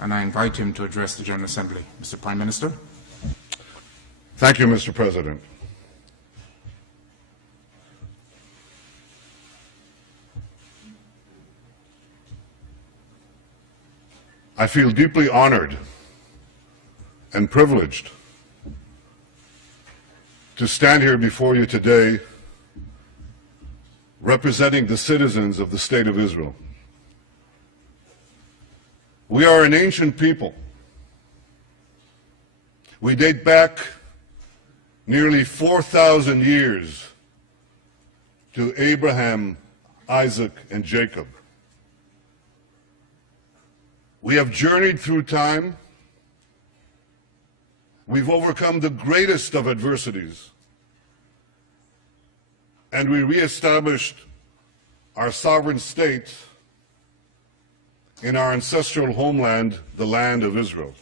and I invite him to address the General Assembly. Mr. Prime Minister. Thank you, Mr. President. I feel deeply honored and privileged to stand here before you today representing the citizens of the State of Israel. We are an ancient people. We date back nearly 4,000 years to Abraham, Isaac, and Jacob. We have journeyed through time. We've overcome the greatest of adversities. And we reestablished our sovereign state in our ancestral homeland, the land of Israel.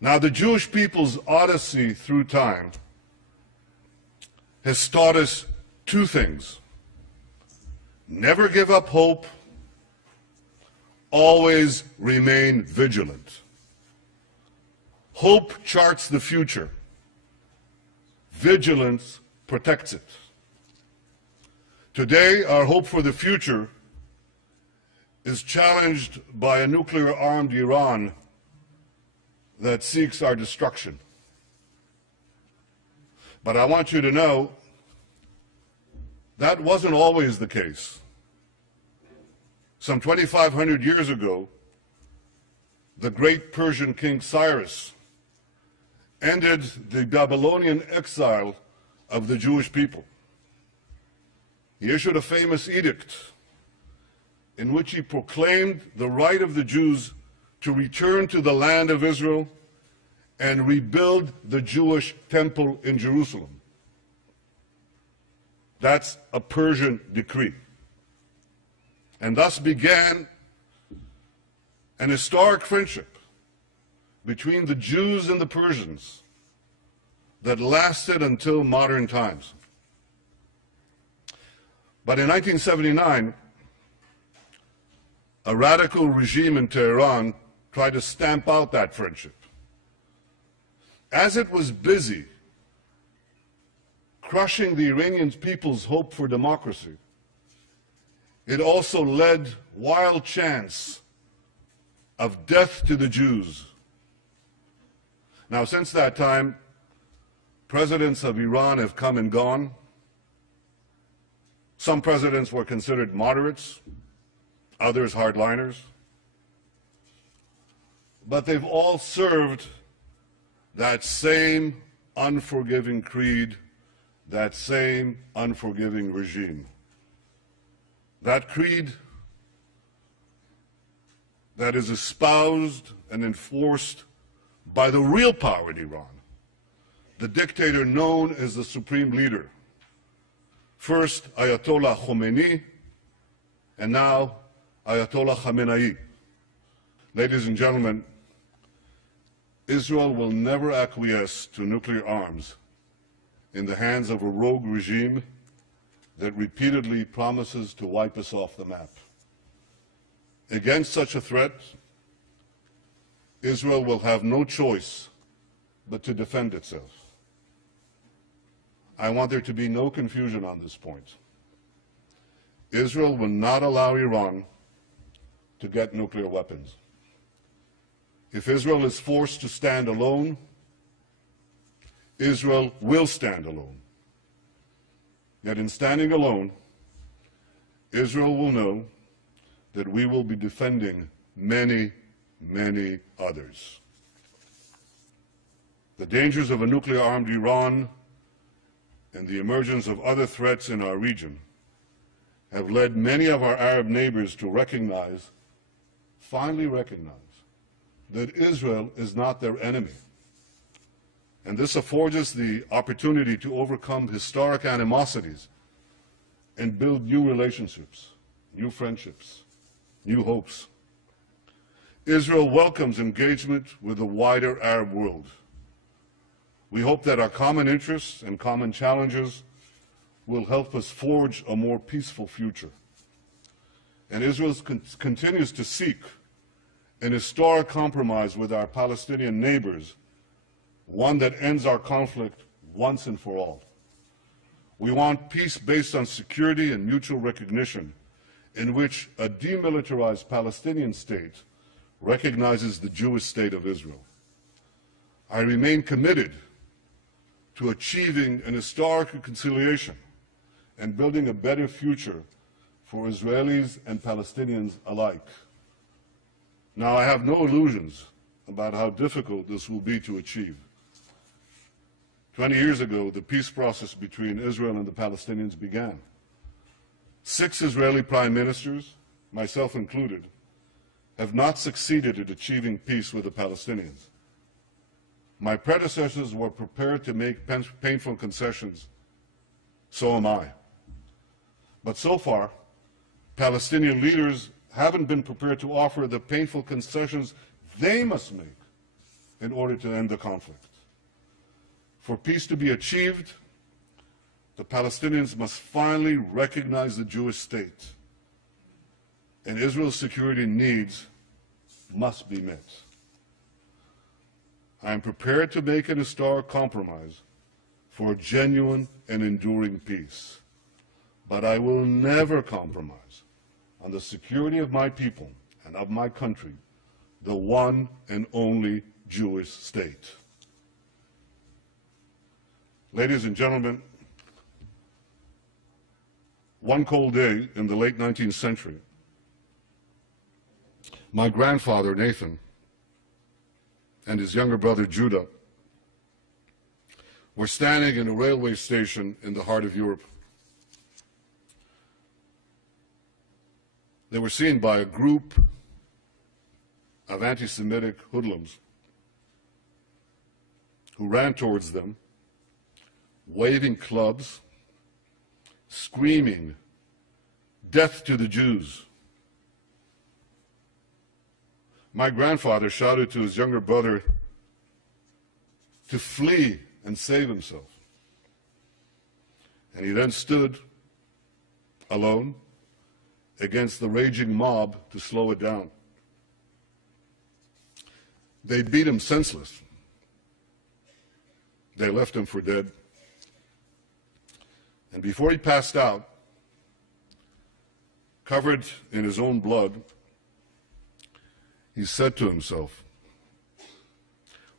Now, the Jewish people's odyssey through time has taught us two things. Never give up hope. Always remain vigilant. Hope charts the future. Vigilance protects it. Today, our hope for the future is challenged by a nuclear-armed Iran that seeks our destruction. But I want you to know that wasn't always the case. Some 2,500 years ago, the great Persian king Cyrus ended the Babylonian exile of the Jewish people. He issued a famous edict in which he proclaimed the right of the Jews to return to the land of Israel and rebuild the Jewish temple in Jerusalem. That's a Persian decree. And thus began an historic friendship between the Jews and the Persians that lasted until modern times. But in 1979, a radical regime in Tehran tried to stamp out that friendship. As it was busy crushing the Iranian people's hope for democracy, it also led wild chants of death to the Jews. Now, since that time, presidents of Iran have come and gone. Some presidents were considered moderates, others hardliners. But they've all served that same unforgiving creed, that same unforgiving regime. That creed that is espoused and enforced by the real power in Iran, the dictator known as the supreme leader. First Ayatollah Khomeini, and now Ayatollah Khamenei. Ladies and gentlemen, Israel will never acquiesce to nuclear arms in the hands of a rogue regime that repeatedly promises to wipe us off the map. Against such a threat, Israel will have no choice but to defend itself. I want there to be no confusion on this point. Israel will not allow Iran to get nuclear weapons. If Israel is forced to stand alone, Israel will stand alone. Yet in standing alone, Israel will know that we will be defending many, many others. The dangers of a nuclear-armed Iran and the emergence of other threats in our region have led many of our Arab neighbors to recognize, finally recognize, that Israel is not their enemy. And this affords us the opportunity to overcome historic animosities and build new relationships, new friendships, new hopes. Israel welcomes engagement with the wider Arab world. We hope that our common interests and common challenges will help us forge a more peaceful future. and Israel continues to seek an historic compromise with our Palestinian neighbors, one that ends our conflict once and for all. We want peace based on security and mutual recognition, in which a demilitarized Palestinian state recognizes the Jewish state of Israel. I remain committed to achieving an historic reconciliation and building a better future for Israelis and Palestinians alike. Now, I have no illusions about how difficult this will be to achieve. 20 years ago, the peace process between Israel and the Palestinians began. 6 Israeli prime ministers, myself included, have not succeeded at achieving peace with the Palestinians. My predecessors were prepared to make painful concessions. So am I. But so far, Palestinian leaders haven't been prepared to offer the painful concessions they must make in order to end the conflict. For peace to be achieved, the Palestinians must finally recognize the Jewish state, and Israel's security needs must be met. I am prepared to make an historic compromise for a genuine and enduring peace, but I will never compromise on the security of my people and of my country, the one and only Jewish state. Ladies and gentlemen, one cold day in the late 19th century, my grandfather, Nathan, and his younger brother, Judah, were standing in a railway station in the heart of Europe. They were seen by a group of anti-Semitic hoodlums who ran towards them, waving clubs, screaming, "Death to the Jews." My grandfather shouted to his younger brother to flee and save himself. And he then stood alone against the raging mob to slow it down. They beat him senseless. They left him for dead. And before he passed out, covered in his own blood, he said to himself,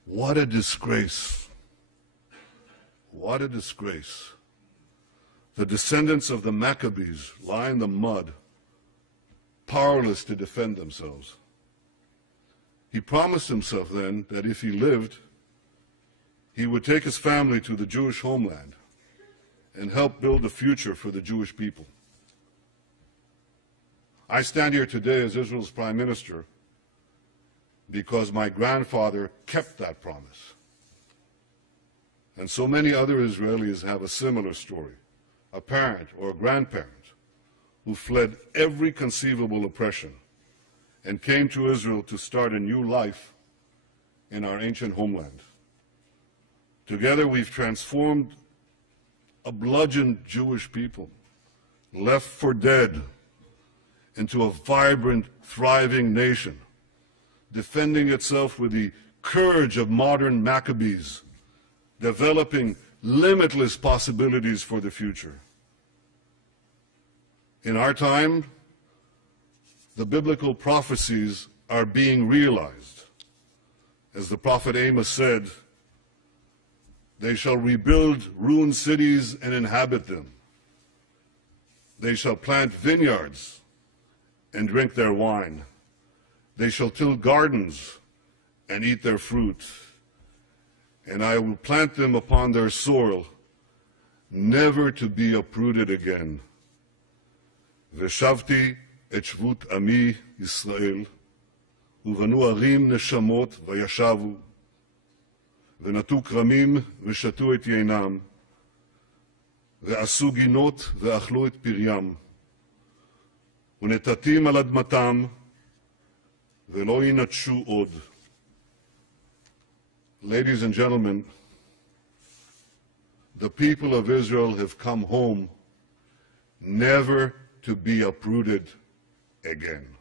"What a disgrace. What a disgrace. The descendants of the Maccabees lie in the mud, powerless to defend themselves." He promised himself then that if he lived, he would take his family to the Jewish homeland and help build a future for the Jewish people. I stand here today as Israel's Prime Minister because my grandfather kept that promise. And so many other Israelis have a similar story, a parent or a grandparent who fled every conceivable oppression and came to Israel to start a new life in our ancient homeland. Together we've transformed a bludgeoned Jewish people, left for dead, into a vibrant, thriving nation, defending itself with the courage of modern Maccabees, developing limitless possibilities for the future. In our time, the biblical prophecies are being realized. As the prophet Amos said, "They shall rebuild ruined cities and inhabit them. They shall plant vineyards and drink their wine. They shall till gardens and eat their fruit. And I will plant them upon their soil, never to be uprooted again. Veshavti et shvut ami Yisrael, uvanu arim neshamot vayashavu, ונטו כרמים ושתו את יינם, ועשו גינות ואכלו את פריים, ונטטים על אדמתם, ולא ינטשו עוד." Ladies and gentlemen, the people of Israel have come home never to be uprooted again.